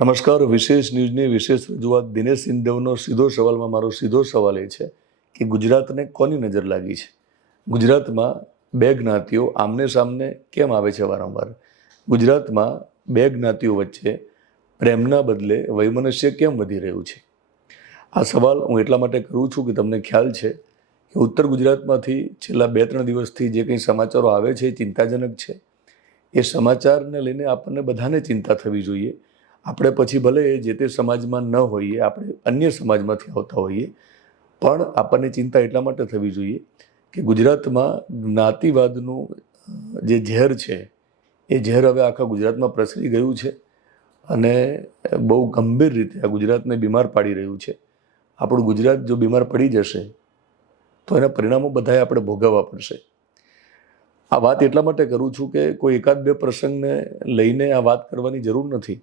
નમસ્કાર. વિશેષ ન્યૂઝની વિશેષ રજૂઆત દિનેશ સિંધવનો સીધો સવાલમાં મારો સીધો સવાલ એ છે કે ગુજરાતને કોની નજર લાગી છે? ગુજરાતમાં બે જ્ઞાતિઓ આમને સામને કેમ આવે છે વારંવાર? ગુજરાતમાં બે જ્ઞાતિઓ વચ્ચે પ્રેમના બદલે વૈમનસ્ય કેમ વધી રહ્યું છે? આ સવાલ હું એટલા માટે કરું છું કે તમને ખ્યાલ છે કે ઉત્તર ગુજરાતમાંથી છેલ્લા 2-3 દિવસથી જે કંઈ સમાચારો આવે છે એ ચિંતાજનક છે. એ સમાચારને લઈને આપણને બધાને ચિંતા થવી જોઈએ. આપણે પછી ભલે જે તે સમાજમાં ન હોઈએ, આપણે અન્ય સમાજમાંથી આવતા હોઈએ, પણ આપણને ચિંતા એટલા માટે થવી જોઈએ કે ગુજરાતમાં જ્ઞાતિવાદનું જે ઝેર છે એ ઝેર હવે આખા ગુજરાતમાં પ્રસરી ગયું છે અને બહુ ગંભીર રીતે આ ગુજરાતને બીમાર પાડી રહ્યું છે. આપણું ગુજરાત જો બીમાર પડી જશે તો એના પરિણામો બધાએ આપણે ભોગવવા પડશે. આ વાત એટલા માટે કરું છું કે કોઈ એકાદ બે પ્રસંગને લઈને આ વાત કરવાની જરૂર નથી.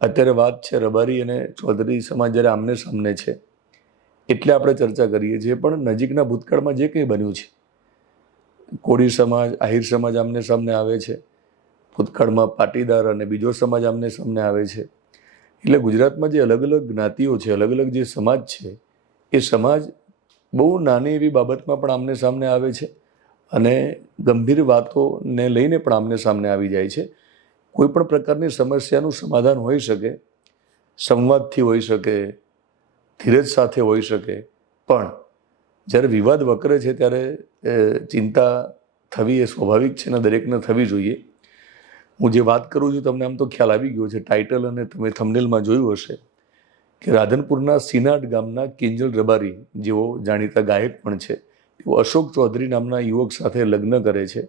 અત્યારે વાત છે રબારી અને ચૌધરી સમાજ જ્યારે આમને સામને છે એટલે આપણે ચર્ચા કરીએ છીએ. પણ નજીકના ભૂતકાળમાં જે કંઈ બન્યું છે, કોળી સમાજ, આહિર સમાજ આમને સામને આવે છે, ભૂતકાળમાં પાટીદાર અને બીજો સમાજ આમને સામને આવે છે. એટલે ગુજરાતમાં જે અલગ અલગ જ્ઞાતિઓ છે, અલગ અલગ જે સમાજ છે, એ સમાજ બહુ નાની એવી બાબતમાં પણ આમને સામને આવે છે અને ગંભીર વાતોને લઈને પણ આમને સામને આવી જાય છે. કોઈ પણ પ્રકારની સમસ્યાનું સમાધાન હોઈ શકે, સંવાદથી હોઈ શકે, ધીરજ સાથે હોઈ શકે, પણ જ્યારે વિવાદ વકરે છે ત્યારે ચિંતા થવી એ સ્વાભાવિક છે ને દરેકને થવી જોઈએ. હું જે વાત કરું છું તમને આમ તો ખ્યાલ આવી ગયો છે, ટાઇટલ અને તમે થંબનેલમાં જોયું હશે કે રાધનપુરના સિનાટ ગામના કિંજલ રબારી, જેઓ જાણીતા ગાયક પણ છે, તેઓ અશોક ચૌધરી નામના યુવક સાથે લગ્ન કરે છે,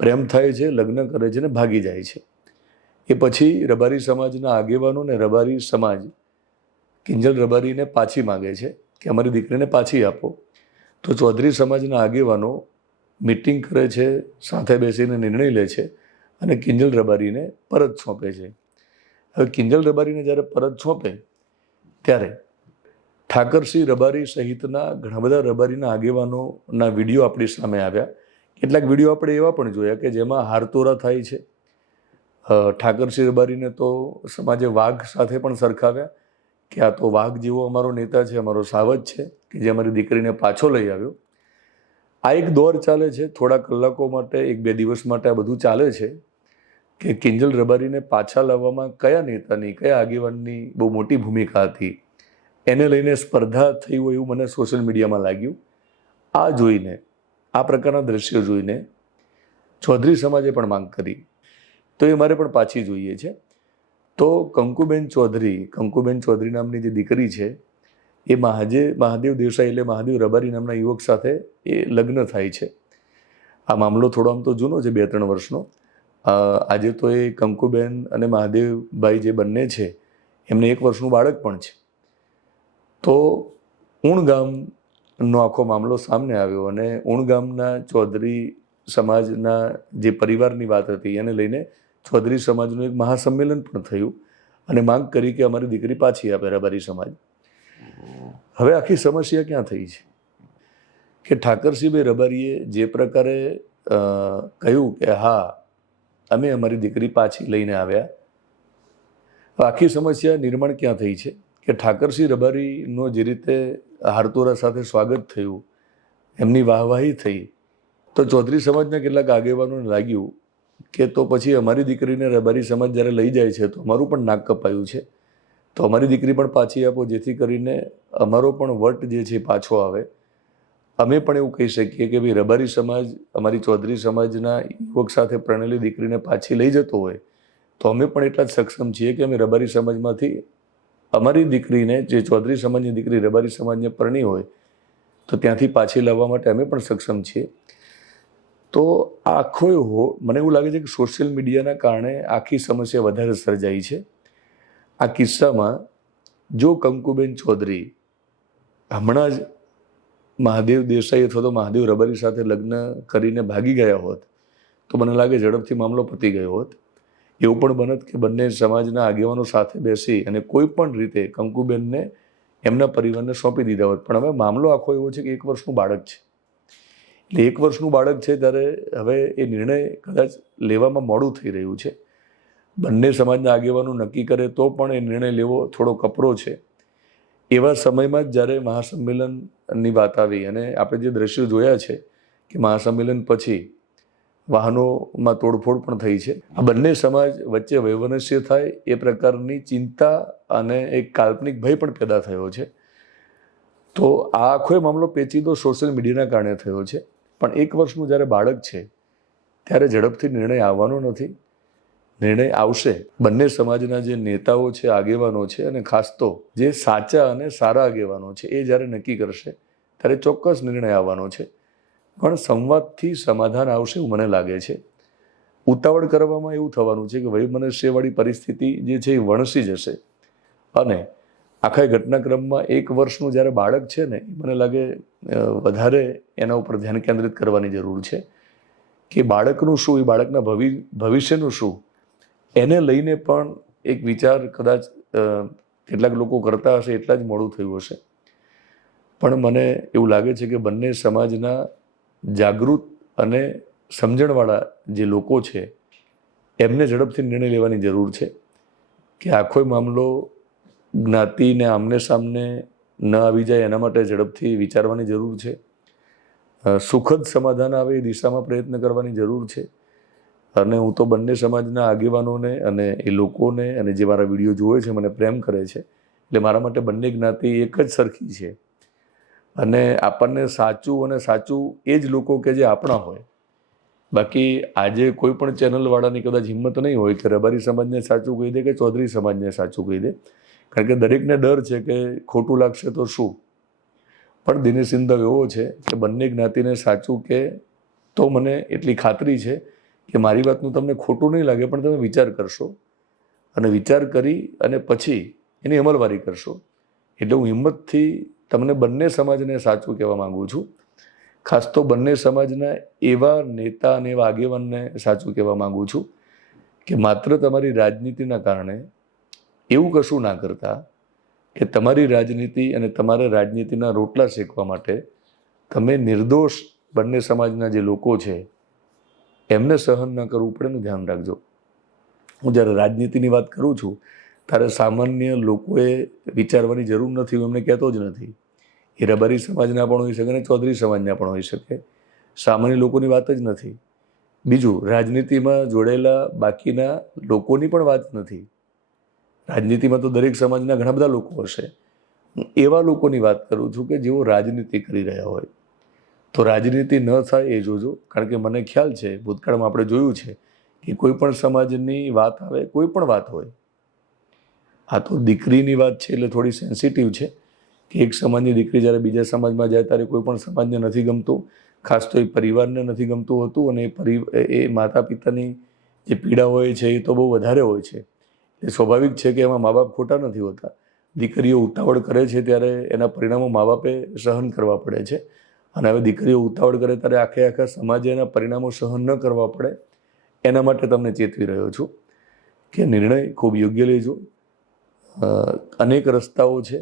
પ્રેમ થાય છે, લગ્ન કરે છે ને ભાગી જાય છે. એ પછી રબારી સમાજના આગેવાનો ને રબારી સમાજ કિંજલ રબારીને પાછી માગે છે કે અમારી દીકરીને પાછી આપો. તો ચૌધરી સમાજના આગેવાનો મિટિંગ કરે છે, સાથે બેસીને નિર્ણય લે છે અને કિંજલ રબારીને પરત સોંપે છે. હવે કિંજલ રબારીને જ્યારે પરત સોંપે ત્યારે ઠાકરસિંહ રબારી સહિતના ઘણા બધા રબારીના આગેવાનોના વિડીયો આપણી સામે આવ્યા. કેટલાક વિડીયો આપણે એવા પણ જોયા કે જેમાં હારતોરા થાય છે. ઠાકરસિંહ રબારીને તો સમાજે વાઘ સાથે પણ સરખાવ્યા કે આ તો વાઘ જેવો અમારો નેતા છે, અમારો સાવજ છે કે જે અમારી દીકરીને પાછો લઈ આવ્યો. આ એક દોર ચાલે છે, થોડા કલાકો માટે, 1-2 દિવસ માટે આ બધું ચાલે છે કે કિંજલ રબારીને પાછા લાવવામાં કયા નેતાની, કયા આગેવાનની બહુ મોટી ભૂમિકા હતી, એને લઈને સ્પર્ધા થઈ હોય એવું મને સોશિયલ મીડિયામાં લાગ્યું. આ જોઈને, આ પ્રકારના દ્રશ્યો જોઈને ચૌધરી સમાજે પણ માંગ કરી તો એ મારે પણ પાછી જોઈએ છે. તો કંકુબેન ચૌધરી નામની જે દીકરી છે એ મહાદેવ દેસાઈ એટલે મહાદેવ રબારી નામના યુવક સાથે એ લગ્ન થાય છે. આ મામલો થોડો આમ તો જૂનો છે, 2-3 વર્ષનો. આજે તો એ કંકુબેન અને મહાદેવભાઈ જે બંને છે એમને 1 વર્ષનું બાળક પણ છે. તો ઉણ ગામનો આખો મામલો સામે આવ્યો અને ઉણ ગામના ચૌધરી સમાજના જે પરિવારની વાત હતી એને લઈને ચૌધરી સમાજનું એક મહાસંમેલન પણ થયું અને માંગ કરી કે અમારી દીકરી પાછી આપે રબારી સમાજ. હવે આખી સમસ્યા ક્યાં થઈ છે કે ઠાકરસિંહભાઈ રબારીએ જે પ્રકારે કહ્યું કે હા અમે અમારી દીકરી પાછી લઈને આવ્યા, આખી સમસ્યા નિર્માણ ક્યાં થઈ છે કે ઠાકરસિંહ રબારીનો જે રીતે હારતોરા સાથે સ્વાગત થયું, એમની વાહવાહી થઈ, તો ચૌધરી સમાજના કેટલાક આગેવાનોને લાગ્યું કે તો પછી અમારી દીકરીને રબારી સમાજ જ્યારે લઈ જાય છે તો અમારું પણ નાક કપાયું છે, તો અમારી દીકરી પણ પાછી આપો જેથી કરીને અમારો પણ વટ જે છે પાછો આવે. અમે પણ એવું કહી શકીએ કે ભાઈ રબારી સમાજ અમારી ચૌધરી સમાજના યુવક સાથે પ્રણેલી દીકરીને પાછી લઈ જતો હોય તો અમે પણ એટલા જ સક્ષમ છીએ કે અમે રબારી સમાજમાંથી અમારી દીકરીને, જે ચૌધરી સમાજની દીકરી રબારી સમાજને પરણી હોય તો ત્યાંથી પાછી લાવવા માટે અમે પણ સક્ષમ છીએ. તો આખો મને એવું લાગે છે કે સોશિયલ મીડિયાના કારણે આખી સમસ્યા વધારે સર્જાઈ છે. આ કિસ્સામાં જો કંકુબેન ચૌધરી હમણાં જ મહાદેવ દેસાઈ અથવા તો મહાદેવ રબારી સાથે લગ્ન કરીને ભાગી ગયા હોત તો મને લાગે ઝડપથી મામલો પતી ગયો હોત. એવું પણ બનત કે બંને સમાજના આગેવાનો સાથે બેસી અને કોઈ પણ રીતે કંકુબેનને એમના પરિવારને સોંપી દીધા હોત. પણ હવે મામલો આખો એવો છે કે 1 વર્ષનું બાળક છે. એટલે 1 વર્ષનું બાળક છે ત્યારે હવે એ નિર્ણય કદાચ લેવામાં મોડું થઈ રહ્યું છે બંને સમાજના આગેવાનો નક્કી કરે તો પણ એ નિર્ણય લેવો થોડો કપરો છે. એવા સમયમાં જ જ્યારે મહાસંમેલનની વાત આવી અને આપણે જે દ્રશ્યો જોયા છે કે મહાસંમેલન પછી વાહનોમાં તોડફોડ પણ થઈ છે, આ બંને સમાજ વચ્ચે વૈમનસ્ય થાય એ પ્રકારની ચિંતા અને એક કાલ્પનિક ભય પણ પેદા થયો છે. તો આ આખો મામલો પેચીદો સોશિયલ મીડિયાના કારણે થયો છે. પણ 1 વર્ષનું જ્યારે બાળક છે ત્યારે ઝડપથી નિર્ણય આવવાનો નથી. નિર્ણય આવશે. બંને સમાજના જે નેતાઓ છે, આગેવાનો છે, અને ખાસ તો જે સાચા અને સારા આગેવાનો છે એ જ્યારે નક્કી કરશે ત્યારે ચોક્કસ નિર્ણય આવવાનો છે. પણ સંવાદથી સમાધાન આવશે એવું મને લાગે છે. ઉતાવળ કરવામાં એવું થવાનું છે કે વૈમનસ્યવાળી પરિસ્થિતિ જે છે એ વણસી જશે અને આખા ઘટનાક્રમમાં 1 વર્ષનું જ્યારે બાળક છે ને, મને લાગે વધારે એના ઉપર ધ્યાન કેન્દ્રિત કરવાની જરૂર છે કે બાળકનું શું, એ બાળકના ભવિષ્યનું શું, એને લઈને પણ એક વિચાર કદાચ કેટલાક લોકો કરતા હશે, એટલા જ મોડું થયું હશે. પણ મને એવું લાગે છે કે બંને સમાજના જાગૃત અને સમજણવાળા જે લોકો છે એમને ઝડપથી નિર્ણય લેવાની જરૂર છે કે આખો મામલો જ્ઞાતિને આમને સામને ન આવી જાય એના માટે ઝડપથી વિચારવાની જરૂર છે. સુખદ સમાધાન આવે એ દિશામાં પ્રયત્ન કરવાની જરૂર છે. અને હું તો બંને સમાજના આગેવાનોને અને એ લોકોને અને જે મારા વિડીયો જોવે છે, મને પ્રેમ કરે છે, એટલે મારા માટે બંને જ્ઞાતિ એક જ સરખી છે. અને આપણને સાચું અને સાચું એ જ લોકો કે જે આપણા હોય. બાકી આજે કોઈ પણ ચેનલવાળાની કદાચ હિંમત નહીં હોય કે રબારી સમાજને સાચું કહી દે કે ચૌધરી સમાજને સાચું કહી દે, કારણ કે દરેકને ડર છે કે ખોટું લાગશે તો શું. પણ દિનેશ સિંધવ એવો છે કે બંને જ્ઞાતિને સાચું કે તો મને એટલી ખાતરી છે કે મારી વાતનું તમને ખોટું નહીં લાગે, પણ તમે વિચાર કરશો અને વિચાર કરી અને પછી એની અમલવારી કરશો. એટલે હું હિંમતથી તમને બંને સમાજને સાચું કહેવા માગું છું. ખાસ તો બંને સમાજના એવા નેતા અને એવા આગેવાનને સાચું કહેવા માગું છું કે માત્ર તમારી રાજનીતિના કારણે એવું કશું ના કરતા કે તમારી રાજનીતિ અને તમારા રાજનીતિના રોટલા શેકવા માટે તમે નિર્દોષ બંને સમાજના જે લોકો છે એમને સહન ન કરવું પડે એનું ધ્યાન રાખજો. હું જ્યારે રાજનીતિની વાત કરું છું ત્યારે સામાન્ય લોકોએ વિચારવાની જરૂર નથી, હું એમને કહેતો જ નથી. એ રબારી સમાજના પણ હોઈ શકે અને ચૌધરી સમાજના પણ હોઈ શકે. સામાન્ય લોકોની વાત જ નથી. બીજું, રાજનીતિમાં જોડાયેલા બાકીના લોકોની પણ વાત નથી. રાજનીતિમાં તો દરેક સમાજના ઘણા બધા લોકો હશે. હું એવા લોકોની વાત કરું છું કે જેઓ રાજનીતિ કરી રહ્યા હોય. તો રાજનીતિ ન થાય એ જોજો, કારણ કે મને ખ્યાલ છે, ભૂતકાળમાં આપણે જોયું છે કે કોઈ પણ સમાજની વાત આવે, કોઈ પણ વાત હોય, આ તો દીકરીની વાત છે એટલે થોડી સેન્સિટિવ છે કે એક સમાજની દીકરી જ્યારે બીજા સમાજમાં જાય ત્યારે કોઈ પણ સમાજને નથી ગમતું, ખાસ તો એ પરિવારને નથી ગમતું હોતું, અને એ માતા પિતાની જે પીડા હોય છે એ તો બહુ વધારે હોય છે. એ સ્વાભાવિક છે કે એમાં મા બાપ ખોટા નથી હોતા. દીકરીઓ ઉતાવળ કરે છે ત્યારે એના પરિણામો મા બાપે સહન કરવા પડે છે. અને હવે દીકરીઓ ઉતાવળ કરે ત્યારે આખા સમાજે એના પરિણામો સહન ન કરવા પડે એના માટે તમને ચેતવી રહ્યો છું કે નિર્ણય ખૂબ યોગ્ય લેજો. અનેક રસ્તાઓ છે.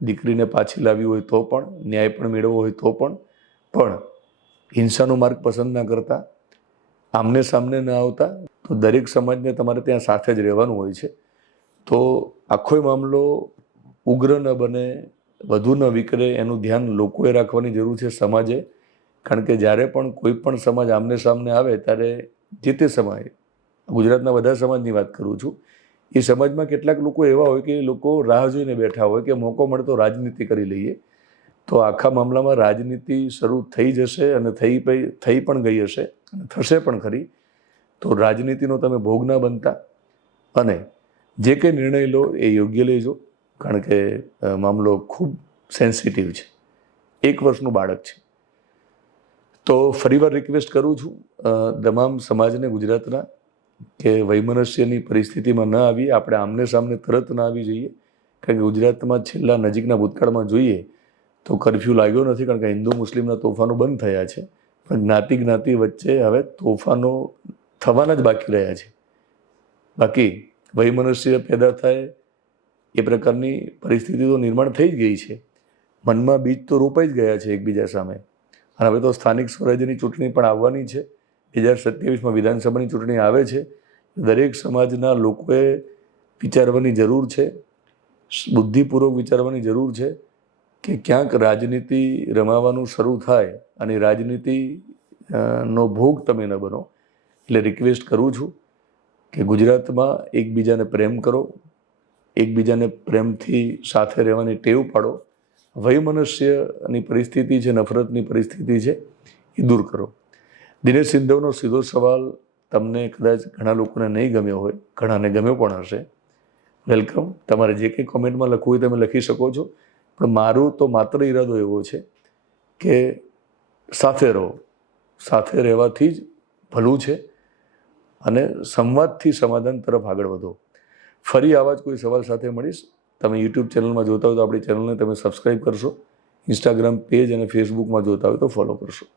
દીકરીને પાછી લાવી હોય તો પણ, ન્યાય પણ મેળવવો હોય તો પણ હિંસાનો માર્ગ પસંદ ના કરતા, આમને સામને ન આવતા. તો દરેક સમાજને તમારે ત્યાં સાથે જ રહેવાનું હોય છે. તો આખો મામલો ઉગ્ર ન બને, વધુ ન વિકરે એનું ધ્યાન લોકોએ રાખવાની જરૂર છે, સમાજે. કારણ કે જ્યારે પણ કોઈ પણ સમાજ આમને સામને આવે ત્યારે જે તે સમયે, ગુજરાતના બધા સમાજની વાત કરું છું, એ સમાજમાં કેટલાક લોકો એવા હોય કે એ લોકો રાહ જોઈને બેઠા હોય કે મોકો મળે તો રાજનીતિ કરી લઈએ. તો આખા મામલામાં રાજનીતિ શરૂ થઈ જશે અને થઈ પણ ગઈ હશે અને થશે પણ ખરી. તો રાજનીતિનો તમે ભોગ ના બનતા અને જે કંઈ નિર્ણય લો એ યોગ્ય લેજો, કારણ કે મામલો ખૂબ સેન્સિટિવ છે. 1 વર્ષનું બાળક છે. તો ફરીવાર રિક્વેસ્ટ કરું છું તમામ સમાજને ગુજરાતના કે વૈમનસ્યની પરિસ્થિતિમાં ન આવી, આપણે આમને સામને તરત ના આવી જઈએ. કારણ કે ગુજરાતમાં છેલ્લા નજીકના ભૂતકાળમાં જોઈએ તો કરફ્યુ લાગ્યો નથી, કારણ કે હિન્દુ મુસ્લિમના તોફાનો બંધ થયા છે. પણ જ્ઞાતિ વચ્ચે હવે તોફાનો થવાના જ બાકી રહ્યા છે. બાકી વૈમનસ્ય પેદા થાય એ પ્રકારની પરિસ્થિતિ તો નિર્માણ થઈ જ ગઈ છે. મનમાં બીજ તો રોપાઈ જ ગયા છે એકબીજા સામે. અને હવે તો સ્થાનિક સ્વરાજ્યની ચૂંટણી પણ આવવાની છે. 2027માં વિધાનસભાની ચૂંટણી આવે છે. દરેક સમાજના લોકોએ વિચારવાની જરૂર છે, બુદ્ધિપૂર્વક વિચારવાની જરૂર છે કે ક્યાંક રાજનીતિ રમાવાનું શરૂ થાય અને રાજનીતિ નો ભોગ તમે ન બનો. એટલે રિક્વેસ્ટ કરું છું કે ગુજરાતમાં એકબીજાને પ્રેમ કરો, એકબીજાને પ્રેમથી સાથે રહેવાની ટેવ પાડો. વૈમનસ્યની પરિસ્થિતિ છે, નફરતની પરિસ્થિતિ છે, એ દૂર કરો. દિનેશ સિંધવનો સીધો સવાલ તમને કદાચ ઘણા લોકોને નહીં ગમ્યો હોય, ઘણાને ગમ્યો પણ હશે. વેલકમ. તમારે જે કંઈ કોમેન્ટમાં લખવું હોય તમે લખી શકો છો, પણ મારું તો માત્ર ઈરાદો એવો છે કે સાથે રહો. સાથે રહેવાથી જ ભલું છે અને સંવાદથી સમાધાન તરફ આગળ વધો. ફરી આવા જ કોઈ સવાલ સાથે મળીશ. તમે યુટ્યુબ ચેનલમાં જોતા હોય તો આપણી ચેનલને તમે સબસ્ક્રાઈબ કરશો, ઇન્સ્ટાગ્રામ પેજ અને ફેસબુકમાં જોતા હોય તો ફોલો કરશો.